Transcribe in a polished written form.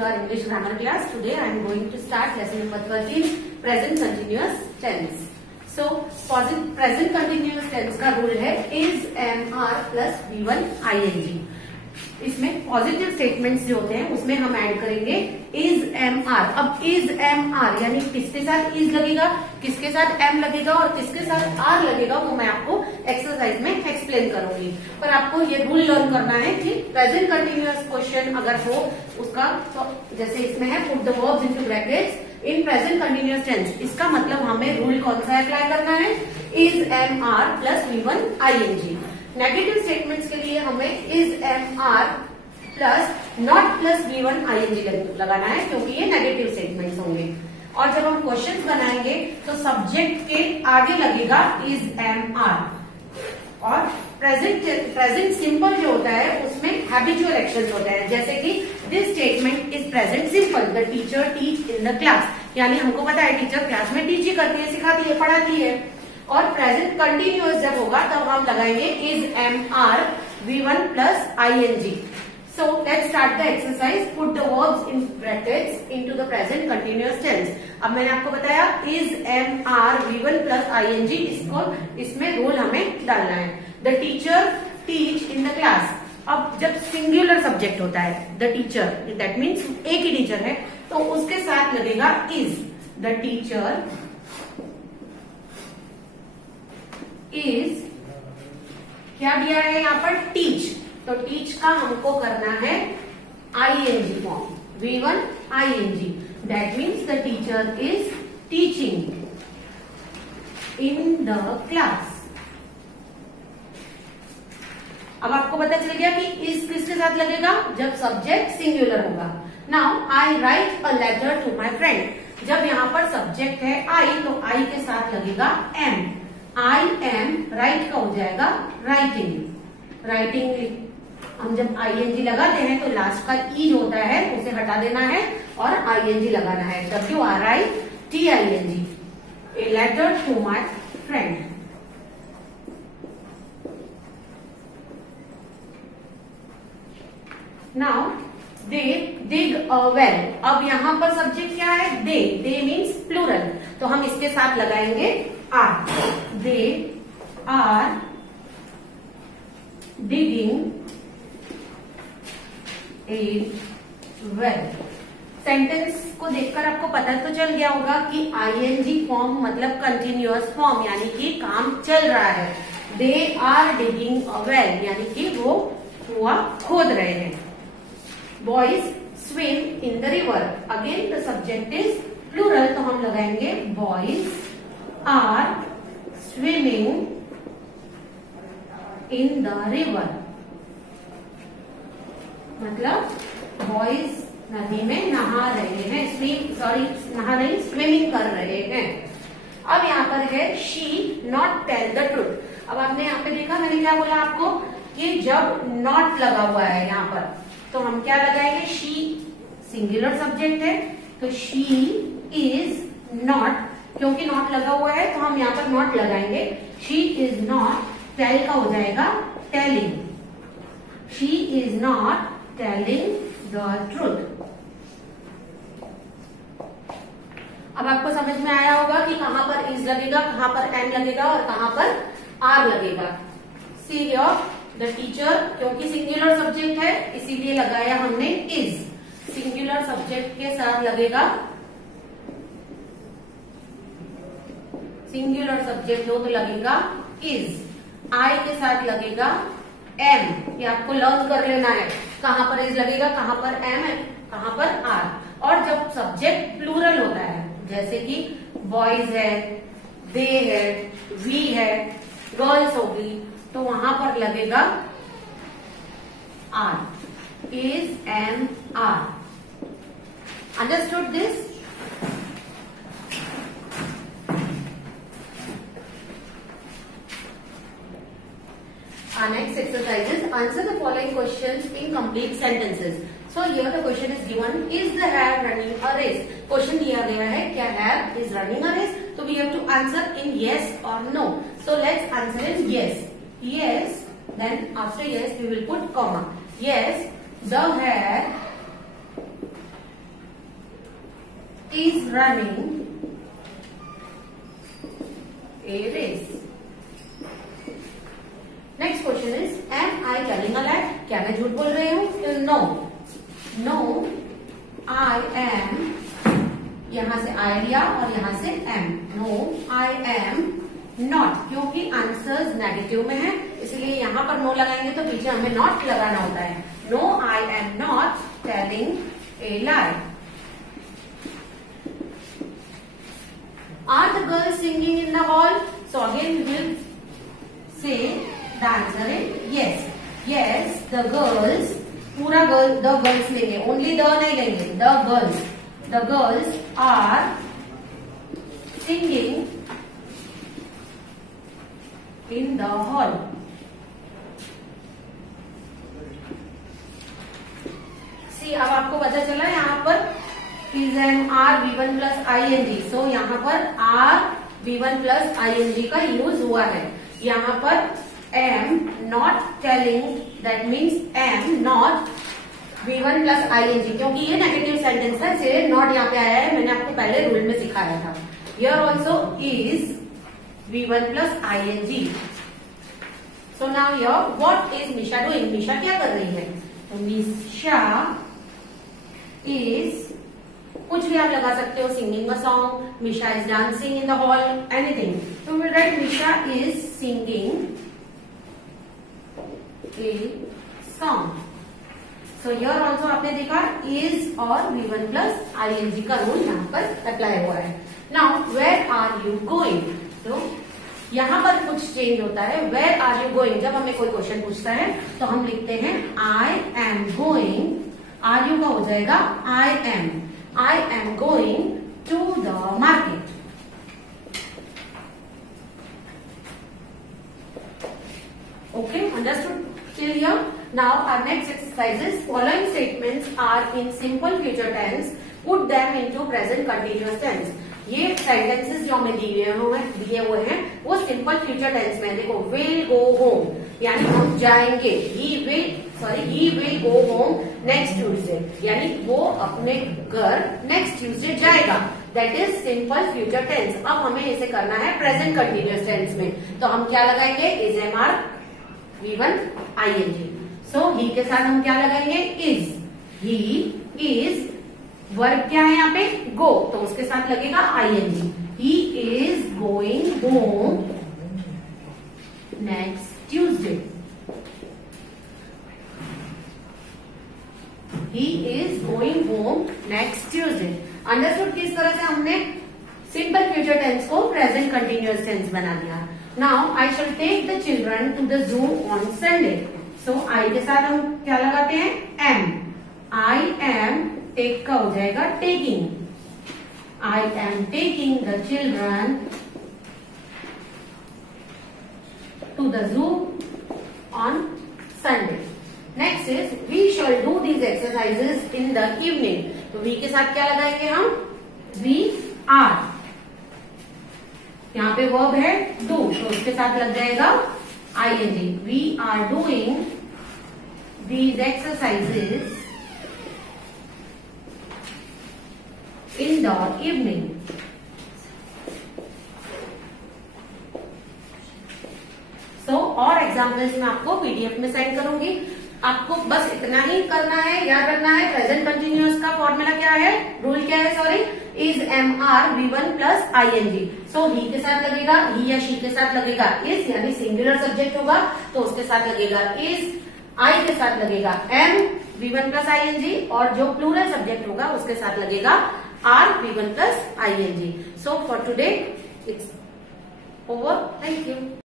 to our English grammar class. Today I am going to start lesson number 13, present continuous tense. So present continuous tense का rule है is am are plus V1 ing. इसमें positive statements जो होते हैं उसमें हम add करेंगे is am are. अब इज एम आर यानी किसके साथ इज लगेगा, किसके साथ एम लगेगा और किसके साथ आर लगेगा वो मैं आपको एक्सरसाइज में एक्सप्लेन करूंगी. पर आपको ये रूल लर्न करना है कि प्रेजेंट कंटिन्यूअस क्वेश्चन अगर हो उसका तो जैसे इसमें है put the verbs into brackets in present continuous tense. इसका मतलब हमें रूल कौन सा अप्लाई करना है, is am are plus V1 ing. Negative statements के लिए हमें is am are plus not plus V1 ing लगाना है क्योंकि ये नेगेटिव स्टेटमेंट्स होंगे. और जब हम क्वेश्चंस बनाएंगे तो सब्जेक्ट के आगे लगेगा इज एम आर. और प्रेजेंट सिंपल जो होता है उसमें हैबिचुअल एक्शंस होते हैं, जैसे कि this statement is present simple, the teacher teach in the class. यानी हमको पता है टीचर क्लास में टीच ही करती है, सिखाती है, पढ़ाती है. और प्रेजेंट कंटिन्यूअस जब होगा तब हम लगाएंगे is am are V1 plus ing. So let's start the exercise. Put the verbs in brackets into the present continuous tense. अब मैंने आपको बताया is am are V1 plus ing. इसमें रूल हमें डालना है. The teacher teach in the class. अब जब सिंगुलर सब्जेक्ट होता है the teacher, that means एक ही टीचर है तो उसके साथ लगेगा is. The teacher is क्या दिया है यहाँ पर teach. तो टीच का हमको करना है ing form, V1 ing. That means the teacher is teaching in the class. अब आपको पता चल गया कि इस किसके साथ लगेगा जब सब्जेक्ट सिंगुलर होगा. Now I write a letter to my friend. जब यहाँ पर सब्जेक्ट है आई तो आई के साथ लगेगा एम. आई एम राइट का हो जाएगा राइटिंग. राइटिंग हम जब ing लगाते हैं तो लास्ट का ई जो होता है उसे हटा देना है और ing लगाना है. WRITING, a letter to my friend. Now they dig a well. अब यहां पर सब्जेक्ट क्या है, दे मीन्स प्लूरल, तो हम इसके साथ लगाएंगे are. They are digging a well. Sentence को देखकर आपको पता तो चल गया होगा कि ing फॉर्म मतलब कंटिन्यूअस फॉर्म, यानी कि काम चल रहा है. They are digging a well यानी कि वो कुआं खोद रहे हैं. Boys swim in the river. Again the subject is plural तो हम लगाएंगे boys are swimming in the river. मतलब बॉयज नदी में नहा रहे हैं, नहा नहीं स्विमिंग कर रहे हैं. अब यहाँ पर है she not tell the truth. अब आपने यहाँ पे देखा मैंने क्या बोला आपको कि जब नॉट लगा हुआ है यहाँ पर तो हम क्या लगाएंगे, शी सिंगुलर सब्जेक्ट है तो शी इज नॉट. क्योंकि नॉट लगा हुआ है तो हम यहाँ पर नॉट लगाएंगे. शी इज नॉट, टेल का हो जाएगा telling. She is not telling the truth. अब आपको समझ में आया होगा कि कहां पर इज लगेगा, कहां पर एम लगेगा और कहां पर आर लगेगा. सी हियर द टीचर, क्योंकि सिंगुलर सब्जेक्ट है इसीलिए लगाया हमने इज. सिंगुलर सब्जेक्ट के साथ लगेगा, सिंगुलर सब्जेक्ट हो तो लगेगा इज. आई के साथ लगेगा एम. ये आपको लर्न कर लेना है कहां पर इज लगेगा, कहां पर एम है, कहां पर आर. और जब सब्जेक्ट प्लूरल होता है जैसे कि बॉयज है, दे है, वी है, गर्ल्स होगी तो वहां पर लगेगा are. Is am are. Understood this? Our next exercise is answer the following questions in complete sentences. So here the question is given, is the hare running a race? Question दिया गया है क्या hare is running a race? So we have to answer in yes or no. So let's answer in yes. Yes, then after yes we will put comma. Yes, the hare is running a race. Next question is, am I telling a lie? क्या मैं झूठ बोल रही हूँ? No. No, I am. यहां से I लिया और यहां से am. No, I am not. क्योंकि आंसर्स नेगेटिव में है, इसलिए यहां पर no लगाएंगे तो पीछे हमें not लगाना होता है. No, I am not telling a lie. Are the girls singing in the hall? So again we will say the answer is yes. Yes, the girls. पूरा the girls लेंगे, only the नहीं लेंगे. The girls are singing in the hall. See, अब आपको पता चला यहाँ पर is am are V1 plus ing. So यहाँ पर are V1 plus ing का यूज हुआ है. यहाँ पर am not telling, that means am not V1 plus ing, क्योंकि ये नेगेटिव सेंटेंस है, इसलिए नॉट यहाँ पे आया है. मैंने आपको पहले रूल में सिखाया था. Here also is V1 plus ing. So now here what is Misha doing? Misha क्या कर रही है? तो Misha is, कुछ भी आप लगा सकते हो, singing a song, Misha is dancing in the hall, anything. So we write Misha is singing a song. So here also आपने देखा is और V1 plus ing का रूल यहाँ पर अप्लाई हुआ है. Now where are you going? तो यहाँ पर कुछ चेंज होता है. Where are you going? जब हमें कोई क्वेश्चन पूछता है तो हम लिखते हैं I am going. Are you का हो जाएगा I am. I am going to the market. Okay, understood till here? Now our next exercise is, following statements are in simple future tense. Put them into present continuous tense. ये sentences जो हमें दिए हुए हैं वो simple future tense में. देखो, will go home यानी हम जाएंगे. he will go home next Tuesday यानी वो अपने घर next Tuesday जाएगा. That is simple future tense. अब हमें इसे करना है present continuous tense में. तो हम क्या लगाएंगे? is am are V1 ing. So he के साथ हम क्या लगाएंगे? is. he is, वर्ब क्या है यहाँ पे? go. तो उसके साथ लगेगा ing. he is going home next Tuesday. he is going home next Tuesday. Understood? किस तरह से हमने सिंपल फ्यूचर टेंस को प्रेजेंट कंटिन्यूअस टेंस बना दिया. Now I shall take the children to the zoo on Sunday. So I के साथ हम क्या लगाते हैं? एम. आई एम, टेक का हो जाएगा taking. I am taking the children to the zoo on Sunday. Next is, we shall do these exercises in the evening. तो वी के साथ क्या लगाएंगे हम? We are. यहाँ पे वर्ब है डू, तो उसके साथ लग जाएगा ing. We are doing these exercises in the evening. So और एग्जाम्पल्स मैं आपको पीडीएफ में सेंड करूंगी. आपको बस इतना ही करना है, याद रखना है. प्रेजेंट कंटिन्यूअस का फॉर्मूला क्या है? रूल क्या है? Sorry, is am are V1 plus ing. So he के साथ लगेगा, ही या शी के साथ लगेगा इज, यानी सिंगुलर सब्जेक्ट होगा तो उसके साथ लगेगा इज. आई के साथ लगेगा एम V1 प्लस ing, और जो प्लूरल सब्जेक्ट होगा उसके साथ लगेगा are V1 plus ing. So for today it's over. Thank you.